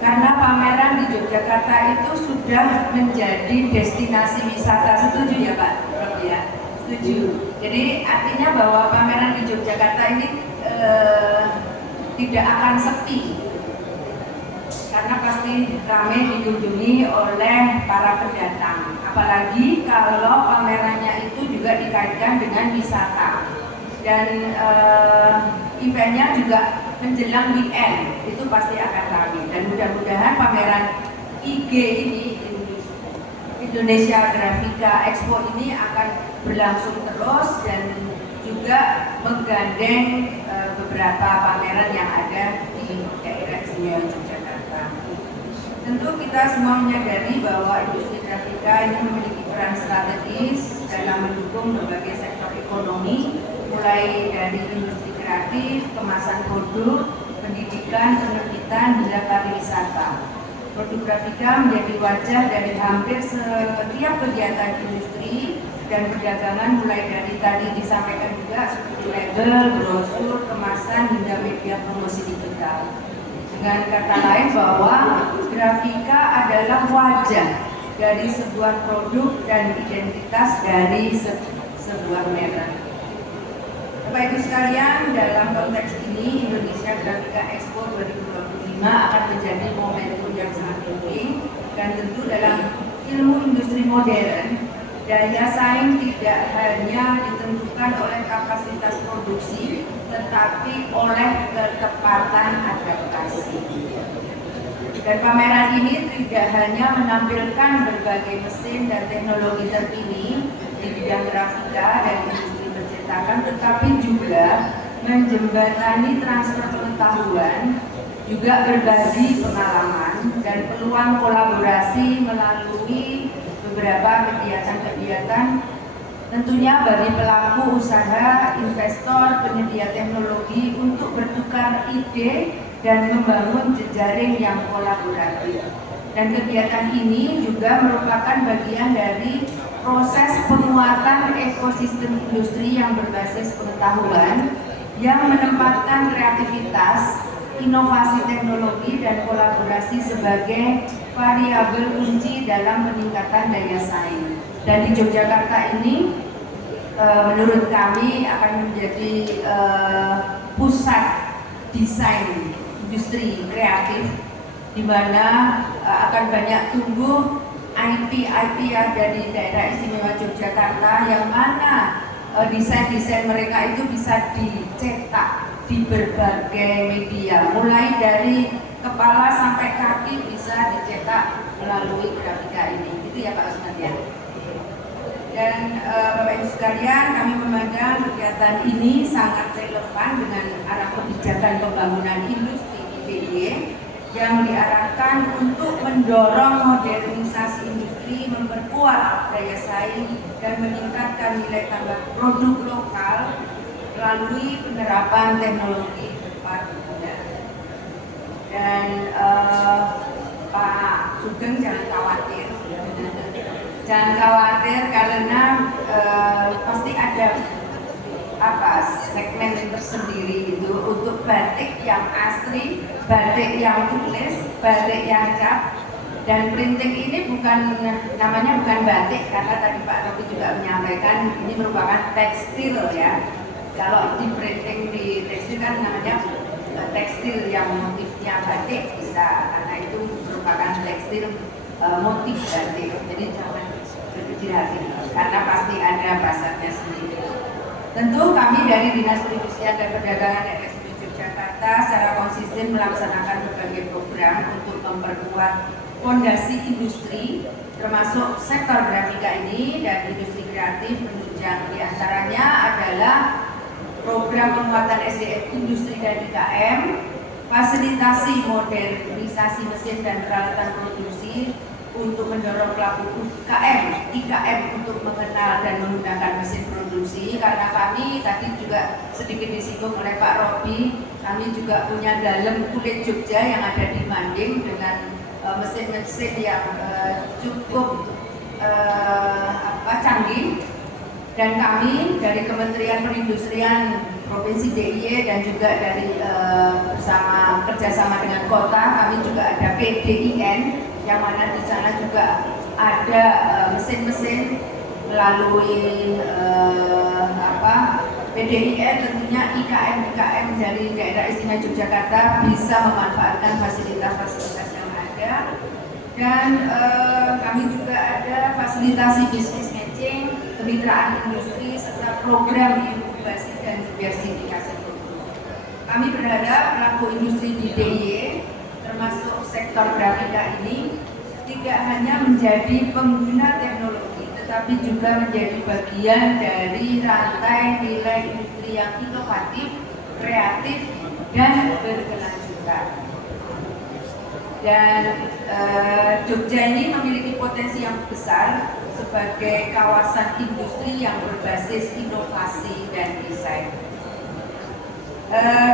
Karena pameran di Yogyakarta itu sudah menjadi destinasi wisata. Setuju ya Pak Rodi ya? Setuju. Jadi artinya bahwa pameran di Yogyakarta ini tidak akan sepi, karena pasti ramai dikunjungi oleh para pendatang. Apalagi kalau pamerannya itu juga dikaitkan dengan wisata, dan eventnya juga menjelang weekend, itu pasti akan ramai. Dan mudah-mudahan pameran IG ini, Indonesia Grafika Expo ini akan berlangsung terus dan juga menggandeng beberapa pameran yang ada di daerah istimewa Yogyakarta. Tentu kita semua menyadari bahwa industri grafika ini memiliki peran strategis dalam mendukung berbagai sektor ekonomi, mulai dari industri kreatif, kemasan produk, pendidikan, penerbitan, hingga pariwisata. Produk grafika menjadi wajah dari hampir setiap kegiatan industri dan perdagangan, mulai dari tadi disampaikan juga seperti label, brosur, kemasan, hingga media promosi digital. Dengan kata lain bahwa grafika adalah wajah dari sebuah produk dan identitas dari sebuah merek. Bapak Ibu sekalian, dalam konteks ini Indonesia Grafika Expo 2025 akan menjadi momentum yang sangat penting, dan tentu dalam ilmu industri modern, daya saing tidak hanya ditentukan oleh kapasitas produksi, tetapi oleh ketepatan adaptasi. Dan pameran ini tidak hanya menampilkan berbagai mesin dan teknologi terkini di bidang grafika dan industri percetakan, tetapi juga menjembatani transfer pengetahuan, juga berbagi pengalaman dan peluang kolaborasi melalui beberapa kegiatan-kegiatan, tentunya bagi pelaku usaha, investor, penyedia teknologi untuk bertukar ide dan membangun jejaring yang kolaboratif. Dan kegiatan ini juga merupakan bagian dari proses penguatan ekosistem industri yang berbasis pengetahuan yang menempatkan kreativitas, inovasi teknologi, dan kolaborasi sebagai variabel kunci dalam peningkatan daya saing. Dan di Yogyakarta ini menurut kami akan menjadi pusat desain industri kreatif, di mana akan banyak tumbuh IP yang dari daerah istimewa Yogyakarta, yang mana desain-desain mereka itu bisa dicetak di berbagai media, mulai dari kepala sampai kaki bisa dicetak melalui grafika ini. Itu ya Pak Usman ya. Dan Bapak Ibu sekalian, kami memandang kegiatan ini sangat relevan dengan arah kebijakan pembangunan industri DIY yang diarahkan untuk mendorong modernisasi industri, memperkuat daya saing, dan meningkatkan nilai tambah produk lokal melalui penerapan teknologi 4.0. Dan Pak Sugeng jangan khawatir. Jangan khawatir karena pasti ada segmen tersendiri itu untuk batik yang asli, batik yang tulis, batik yang cap. Dan printing ini namanya bukan batik, karena tadi Pak Robi juga menyampaikan ini merupakan tekstil ya. Kalau di printing di tekstil kan namanya tekstil yang motifnya batik bisa, karena itu merupakan tekstil motif batik. Jadi jangan berkecil hati, karena pasti ada pasarnya sendiri. Tentu kami dari Dinas Perindustrian dan Perdagangan RSUD Yogyakarta secara konsisten melaksanakan berbagai program untuk memperkuat fondasi industri, termasuk sektor grafika ini dan industri kreatif penunjang. Di antaranya adalah program penguatan SDM industri dan IKM, fasilitasi modernisasi mesin dan peralatan produksi untuk mendorong pelaku IKM untuk mengenal dan menggunakan mesin produksi, karena kami tadi juga sedikit disinggung oleh Pak Robi, kami juga punya dalam kulit Jogja yang ada di Manding dengan mesin-mesin yang cukup canggih. Dan kami dari Kementerian Perindustrian Provinsi DIY dan juga dari kerjasama dengan kota, kami juga ada PDIN, yang mana di sana juga ada mesin-mesin melalui PDIN. Tentunya IKM dari daerah istimewa Yogyakarta bisa memanfaatkan fasilitas-fasilitas yang ada. Dan kami juga ada fasilitasi bisnis matching, kemitraan industri, serta program inkubasi dan diversifikasi produk. Kami berharap pelaku industri di DIY termasuk sektor grafika ini tidak hanya menjadi pengguna teknologi, tetapi juga menjadi bagian dari rantai nilai industri yang inovatif, kreatif, dan berkelanjutan. Dan Jogja ini memiliki potensi yang besar sebagai kawasan industri yang berbasis inovasi dan desain.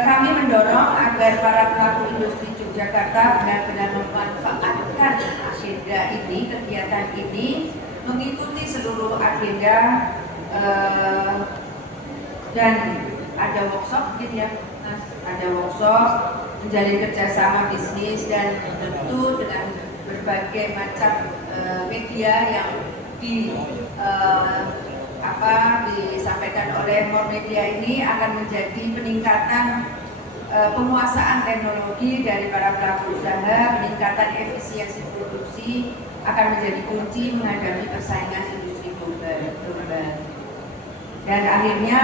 Kami mendorong agar para pelaku industri Yogyakarta benar-benar memanfaatkan agenda ini, kegiatan ini, mengikuti seluruh agenda dan ada workshop gitu ya, ada workshop, menjalin kerjasama bisnis, dan tentu dengan berbagai macam media yang disampaikan oleh More Media ini akan menjadi peningkatan penguasaan teknologi dari para pelaku usaha, peningkatan efisiensi produksi akan menjadi kunci menghadapi persaingan industri global. Dan akhirnya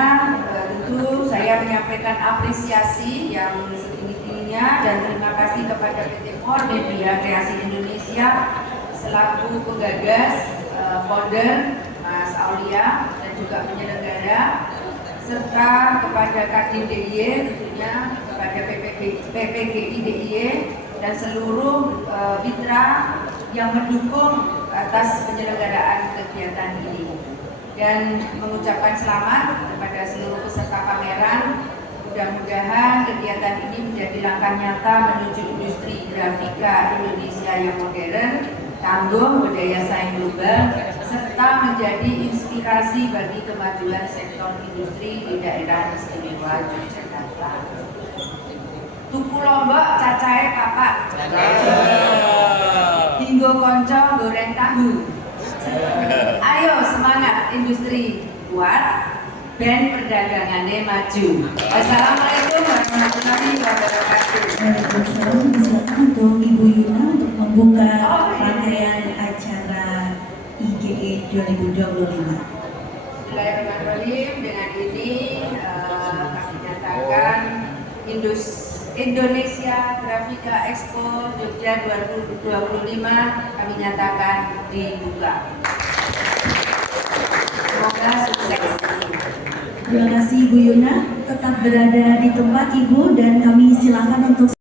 tentu saya menyampaikan apresiasi yang setinggi-tingginya dan terima kasih kepada PT More Media Kreasi Indonesia selaku penggagas, founder Mas Aulia, dan juga penyelenggara, serta kepada Kadin DIY, tentunya kepada PPGI DIY dan seluruh mitra yang mendukung atas penyelenggaraan kegiatan ini. Dan mengucapkan selamat kepada seluruh peserta pameran. mudah-mudahan kegiatan ini menjadi langkah nyata menuju industri grafika Indonesia yang modern, tangguh, berdaya saing global, serta menjadi inspirasi bagi kemajuan sektor industri di daerah istimewa Yogyakarta. Tuku lombok cacahe papat, hinggo konco goreng tahu. Ayo semangat industri kuat, dan perdagangannya maju. Wassalamualaikum warahmatullahi wabarakatuh. Waalaikumsalam. Silakan untuk Ibu Yuna untuk membuka rangkaian acara IGE 2025. Bismillahirrahmanirrahim. Dengan ini kami nyatakan Indonesia Grafika Expo Jogja 2025 kami nyatakan dibuka. Semoga sukses. Terima kasih Ibu Yuna, tetap berada di tempat Ibu dan kami silakan untuk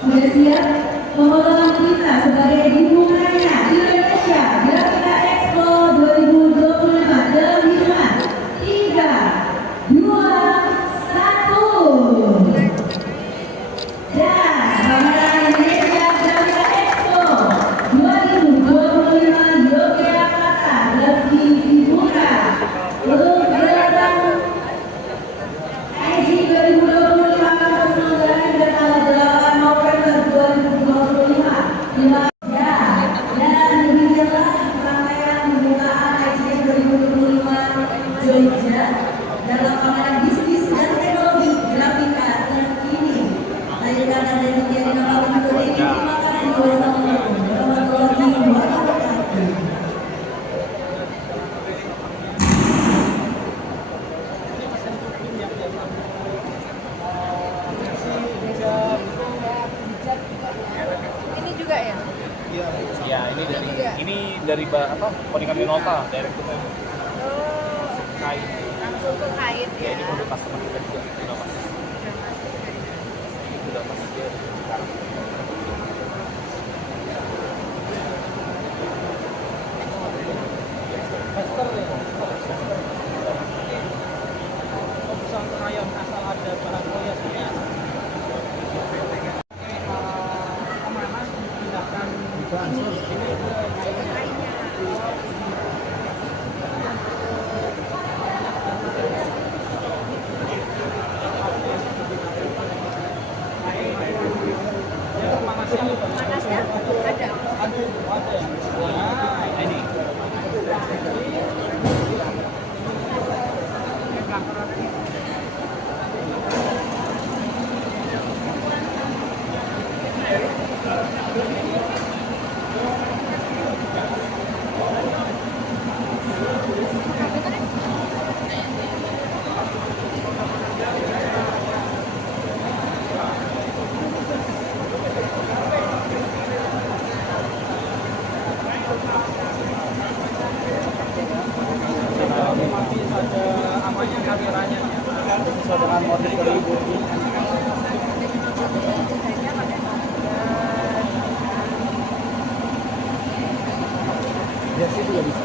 sudah siap pemotongan kita sebagai dibukanya Indonesia Grafika Expo 2025 dalam hitungan 3, 2, 1 dan pameran Indonesia Grafika Expo 2025 Yogyakarta resmi dibuka untuk kegiatan IGE 2025 akan terselenggara pada tanggal 8 November 2025 di Jogja. Dan beginilah rangkaian pembukaan IGE 2025 Jogja dalam pameran bisnis dan teknologi grafika terkini. Saya kata dari Kementerian Agama ini, terima kasih. Wassalamualaikum warahmatullahi wabarakatuh. Ini juga ya? Ya, ini dari apa? Ponikan Minolta, direktur. Oh, Kain. langsung ke kain Ya, ya. ini produk customer kita juga. Sudah pas. Sudah pas dia sekarang. Ayam asal ada bahan hiasnya. Kemana dipindahkan Panasnya ada. Ini. ada apanya kameranya bisa dengan motif dari ibu ini. Jersey juga bisa.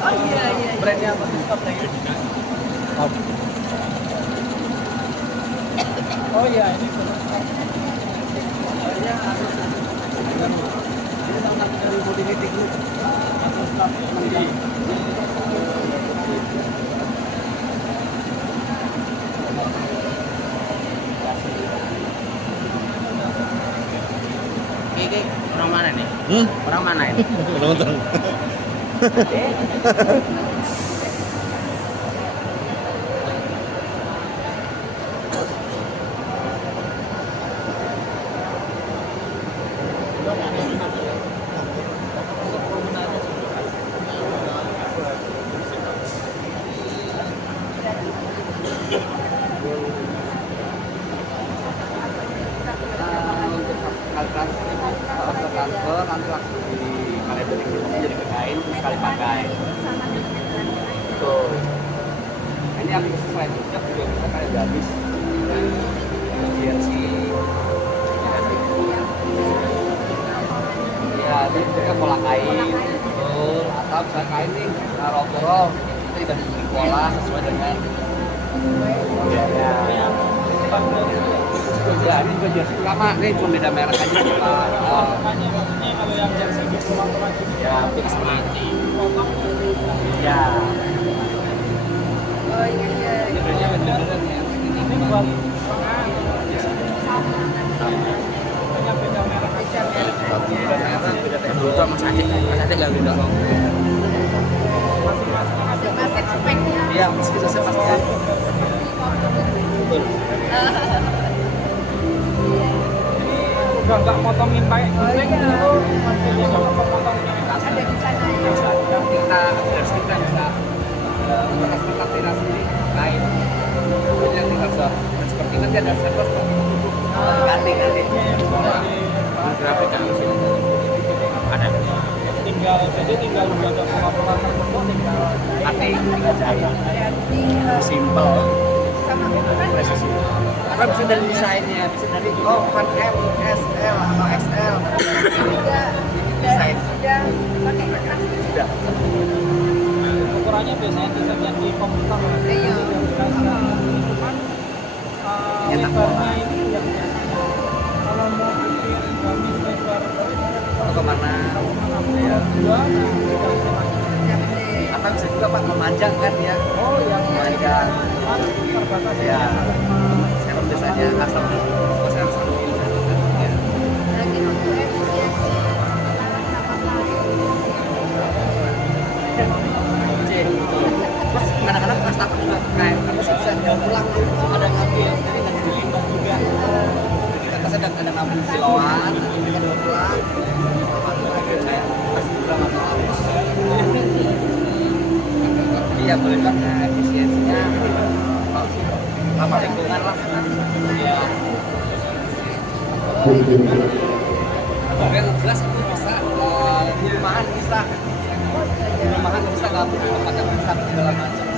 Oh iya iya. Brandnya apa? Oh iya, ini dari body knitting group. Orang mana nih? Orang mana ini? transfer nanti langsung di kalian jadi kain sekali pakai. Tuh. Ini aplikasi selain jejak juga bisa kalian habis. GRC. Ya, ini juga pola kain. Betul. Atau bisa kain nih, roll kita dibagi pola sesuai dengan ya. Juga ini juga jersey sama, ini cuma beda merek aja sih Pak. Maksudnya kalau yang jersey di pola-pola ya fix mati. Ya. Oh iya. Ini brandnya bener-bener ya. ini buat banyak beda merek aja. Beda merek, beda teknologi. Dulu sama sakit nggak beda. Masing-masing speknya. Iya, meski saya pasti kan. Betul. Udah nggak motongin pakai gunting itu maksudnya nggak potongnya Ada di sana ya. Yang kita bisa mengeksplorasi sendiri kain. Kemudian kita bisa seperti nanti ada server ganti grafik kan ada. Tinggal ada pola-pola tertentu tinggal tinggal jahit. Simple. Sama kan Presisi. Karena bisa dari desainnya, bisa dari bukan M, S, L atau XL. juga Desain. sudah pakai kertas. Sudah. ukurannya biasanya desainnya di komputer. Iya. Cuman lebarnya ini yang biasanya kalau mau bikin gamis lebar Kalau kemana? Ya. dua tinggal Atau bisa juga Pak memanjang kan ya? oh yang Memanjang. terbatas Ya. Serem biasanya custom. Saya harus ya. lagi untuk efisiensi sama lain. Terus kadang-kadang customer juga kayak aku sih bisa jual pulang ada ngambil jadi nggak jadi limbah juga. Jadi kata saya ada ngambil kiloan, nanti kita jual pulang. Kayak pasti berapa tahun. Iya boleh kan efisiensinya sama lingkungan lah. Iya. Tapi yang jelas itu bisa di rumahan bisa. Di rumahan bisa nggak perlu tempat yang besar segala macam.